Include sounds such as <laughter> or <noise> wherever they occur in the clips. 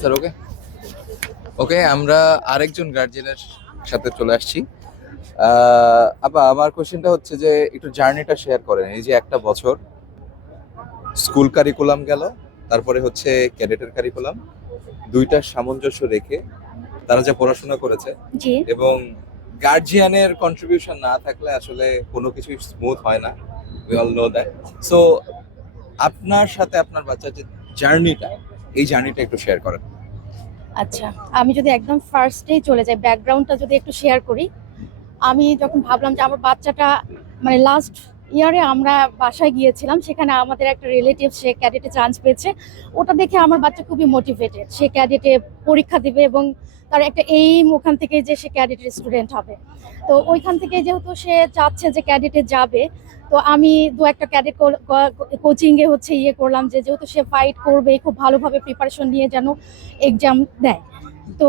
Sir okay ওকে আমরা আরেকজন গার্জিয়ানের সাথে চলে আসছি। আপা আমার কোশ্চেনটা হচ্ছে যে একটু জার্নিটা শেয়ার করেন। এই যে একটা বছর স্কুল কারিকুলাম গেল তারপরে হচ্ছে ক্যাডেটের কারিকুলাম দুইটার সামঞ্জস্য রেখে তারা যা পড়াশোনা করেছে এবং গার্জিয়ানের কন্ট্রিবিউশন না থাকলে আসলে কোনো কিছুই স্মুথ হয় না। We all know that so আপনার সাথে আপনার বাচ্চার যে জার্নিটা, এই জার্নিটা একটু শেয়ার করেন। আচ্ছা আমি যদি একদম ফার্স্টেই চলে যাই ব্যাকগ্রাউন্ডটা যদি একটু শেয়ার করি, আমি যখন ভাবলাম যে আমার বাচ্চাটা মানে লাস্ট ইয়ারে আমরা বাসায় গিয়েছিলাম, সেখানে আমাদের একটা রিলেটিভ সে ক্যাডেটে চান্স পেয়েছে। ওটা দেখে আমার বাচ্চা খুবই মোটিভেটেড সে ক্যাডেটে পরীক্ষা দেবে এবং তার একটা এইম ওখান থেকে যে সে ক্যাডেটের স্টুডেন্ট হবে। তো ওইখান থেকে যেহেতু সে চাচ্ছে যে ক্যাডেটে যাবে, তো আমি দু একটা ক্যাডেট কোচিংয়ে হচ্ছে ইয়ে করলাম যে যেহেতু সে ফাইট করবে, খুব ভালোভাবে প্রিপারেশন নিয়ে যেন এক্সাম দেয়। তো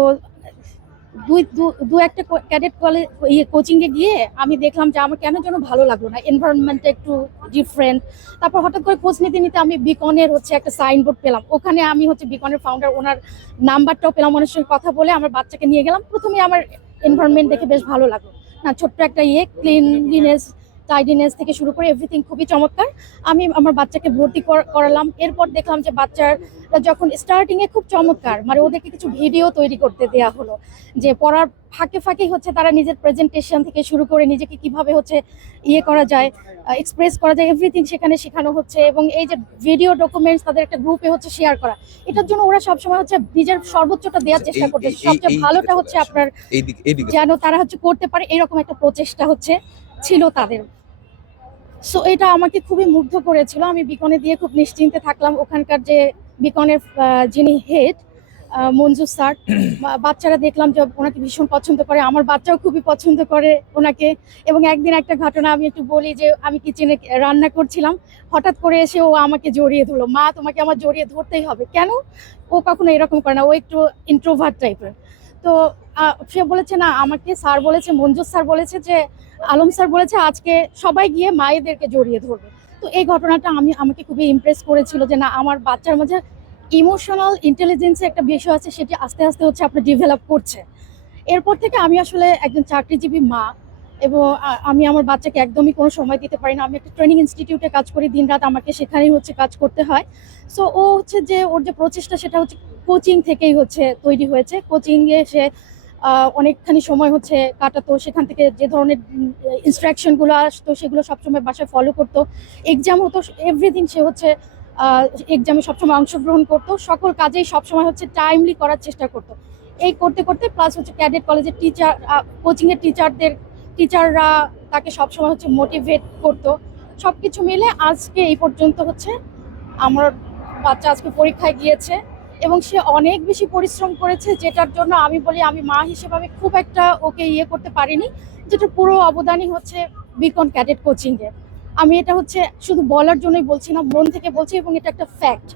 দুই, দু- একটা ক্যাডেট কলেজ ইয়ে কোচিংয়ে গিয়ে আমি দেখলাম যে আমার কেন যেন ভালো লাগল না এনভায়রনমেন্টটা একটু ডিফারেন্ট তারপর হঠাৎ করে কোচ নিতে নিতে আমি বিকনের হচ্ছে একটা সাইনবোর্ড পেলাম। ওখানে আমি হচ্ছে বিকনের ফাউন্ডার ওনার নাম্বারটাও পেলাম ওনার সঙ্গে কথা বলে আমার বাচ্চাকে নিয়ে গেলাম। প্রথমে আমার এনভায়রনমেন্ট দেখে বেশ ভালো লাগল। না, ছোট্ট একটা ইয়ে ক্লিনলিনেস টাইডিনেস থেকে শুরু করে এভরিথিং খুবই চমৎকার। আমি আমার বাচ্চাকে ভর্তি কর- করালাম। এরপর দেখলাম যে বাচ্চার যখন স্টার্টিংয়ে খুব চমৎকার মানে ওদেরকে কিছু ভিডিও তৈরি করতে দেয়া হলো যে পড়ার ফাঁকে ফাঁকে হচ্ছে তারা নিজের প্রেজেন্টেশন থেকে শুরু করে নিজেকে কীভাবে হচ্ছে ইয়ে করা যায় এক্সপ্রেস করা যায় এভরিথিং সেখানে শেখানো হচ্ছে এবং এই যে ভিডিও ডকুমেন্টস তাদের একটা গ্রুপে হচ্ছে শেয়ার করা এটার জন্য ওরা সবসময় হচ্ছে নিজের সর্বোচ্চটা দেওয়ার চেষ্টা করছে এই- এই- সবচেয়ে ভালোটা হচ্ছে আপনার যেন তারা হচ্ছে করতে পারে এরকম একটা প্রচেষ্টা হচ্ছে। ছিল তাদের। সো এটা আমাকে খুবই মুগ্ধ করেছিল। আমি বিকনে দিয়ে খুব নিশ্চিন্তে থাকলাম। ওখানকার যে বিকনের যিনি হেড মঞ্জু স্যার <clears throat> বাচ্চারা দেখলাম যে ওনাকে ভীষণ পছন্দ করে। আমার বাচ্চাও খুবই পছন্দ করে ওনাকে। এবং একদিন একটা ঘটনা আমি একটু বলি যে আমি কিচেনে রান্না করছিলাম। হঠাৎ করে এসে ও আমাকে জড়িয়ে ধরলো। মা তোমাকে আমার জড়িয়ে ধরতেই হবে। কেন? ও কখনো এরকম করে না। ও একটু ইন্ট্রোভার্ট টাইপের তো সে বলেছে না আমাকে স্যার বলেছে মঞ্জুর স্যার বলেছে যে আলম স্যার বলেছে, আজকে সবাই গিয়ে মায়েদেরকে জড়িয়ে ধরবে। তো এই ঘটনাটা আমি আমাকে খুবই ইমপ্রেস করেছিল যে না, আমার বাচ্চার মাঝে ইমোশনাল ইন্টেলিজেন্সে একটা বিষয় আছে, সেটি আস্তে আস্তে হচ্ছে আপনি ডেভেলপ করছে। এরপর থেকে আমি আসলে একজন চাকরিজীবী মা এবং আমি আমার বাচ্চাকে একদমই কোনো সময় দিতে পারি না। আমি একটা ট্রেনিং ইনস্টিটিউটে কাজ করি, দিনরাত আমাকে সেখানেই হচ্ছে কাজ করতে হয়। সো ও হচ্ছে যে ওর যে প্রচেষ্টা, সেটা হচ্ছে কোচিং থেকেই হচ্ছে তৈরি হয়েছে। কোচিংয়ে সে অনেকখানি সময় হচ্ছে কাটাতো, সেখান থেকে যে ধরনের ইনস্ট্রাকশনগুলো আসতো, সেগুলো সবসময় বাসায় ফলো করতো। এক্সাম হতো এভরিদিন সে হচ্ছে এক্সামে সবসময় অংশগ্রহণ করতো। সকল কাজেই সবসময় হচ্ছে টাইমলি করার চেষ্টা করতো। এই করতে করতে প্লাস হচ্ছে ক্যাডেট কলেজের টিচার কোচিংয়ের টিচারদের টিচাররা তাকে সবসময় হচ্ছে মোটিভেট করতো। সব কিছু মিলে আজকে এই পর্যন্ত হচ্ছে, আমার বাচ্চা আজকে পরীক্ষায় গিয়েছে। এবং সে অনেক বেশি পরিশ্রম করেছে, যেটার জন্য আমি বলি আমি মা হিসেবে আমি খুব একটা ওকে ইয়ে করতে পারিনি, যেটা পুরো অবদানই হচ্ছে বিকন ক্যাডেট কোচিংয়ে আমি এটা হচ্ছে শুধু বলার জন্যই বলছি না, মন থেকে বলছি এবং এটা একটা ফ্যাক্ট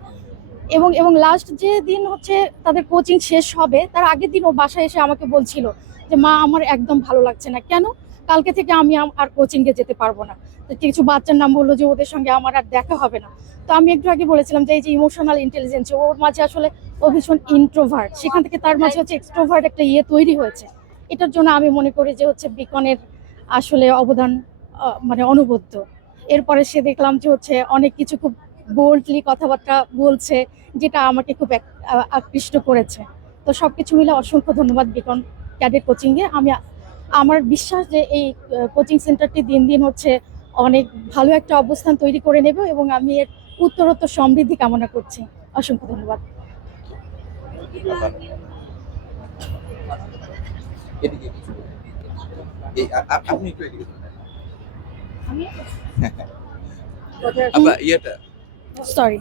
এবং এবং লাস্ট যে দিন হচ্ছে তাদের কোচিং শেষ হবে, তার আগের দিন ও বাসায় এসে আমাকে বলছিল যে, মা, আমার একদম ভালো লাগছে না। কেন? কালকে থেকে আমি আর কোচিংয়ে যেতে পারব না। কিছু বাচ্চার নাম বলল যে ওদের সঙ্গে আমার আর দেখা হবে না। তো আমি একটু আগে বলেছিলাম যে এই যে ইমোশনাল ইন্টেলিজেন্স ওর মাঝে আসলে ও ভীষণ ইন্ট্রোভার্ট সেখান থেকে তার মাঝে হচ্ছে এক্সট্রোভার্ট একটা ইয়ে তৈরি হয়েছে। এটার জন্য আমি মনে করি যে হচ্ছে বিকনের আসলে অবদান মানে অনবদ্য। এরপরে সে দেখলাম যে হচ্ছে অনেক কিছু খুব বোল্ডলি কথাবার্তা বলছে, যেটা আমাকে খুব আকৃষ্ট করেছে। তো সব কিছু মিলে অসংখ্য ধন্যবাদ বিকন ক্যাডেট কোচিংয়ে আমি আমার বিশ্বাস যে এই কোচিং সেন্টারটি দিন দিন হচ্ছে অনেক ভালো একটা অবস্থান তৈরি করে নেবে এবং আমি এর উত্তরোত্তর সমৃদ্ধি কামনা করছি। অসংখ্য ধন্যবাদ। সরি